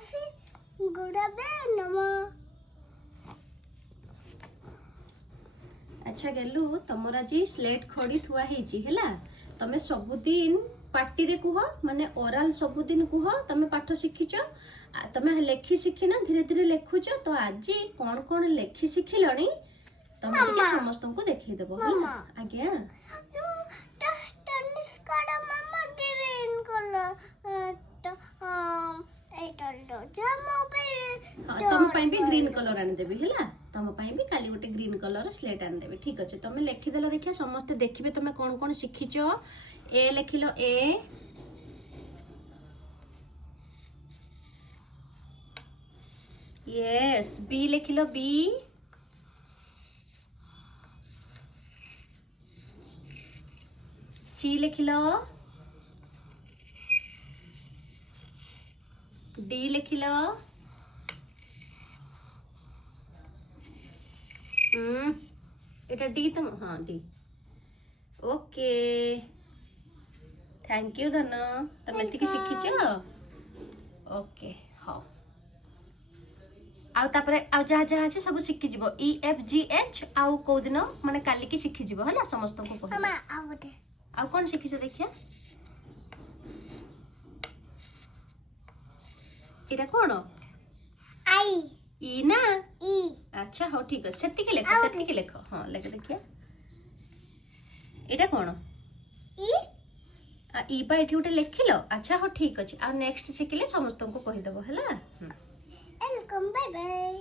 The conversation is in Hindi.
मासी गुड़ाबे नमा। अच्छा गेलु तमर आज स्लेट खड़ी थुआ हेची हैला तमे सबुदिन पार्टी रे कुह माने ओरल सबुदिन कुह तमे पाठ शिखिच तमे लेखि शिखिना धीरे धीरे लेखुच तो आज कोन कोन लेखि शिखिलणी तमे के समस्त को देखै देबो हैला आज्ञा टेनिस काड़ा मामा ग्रीन कलर तो एटा लो जमा पे तुम पाई भी ग्रीन कलर आन देबी हैला तुम पाई भी काली गोटे ग्रीन कलर स्लेट आन देबी ठीक अछि तमे लेखि देला देखिया समस्त देखिबे तमे कोन कोन शिखिचो ए लेखिलो ए यस बी लेखिलो बी सी लेखिलो डी लेखिलो एटा डी तुम हाँ डी ओके थैंक यू धन तुम एतिकी शिखिच ओके हाँ आउ तापरे आउ जहा जहा अछि सब शिखि जिवो ई एफ जी एच आउ को दिन माने काली की शिखि जिवो हला समस्त को कहि मामा आ गोटे आउ कोन शिखिछ देखिया एटा कोन आई ई ना ई अच्छा हो ठीक है सेति के लेखो हां लेके देखिया एटा कोन ई पा एठी उठे लिखिलो अच्छा हो ठीक अछि आ नेक्स्ट शिखिले समस्त को कहि देबो हला वेलकम बाय बाय।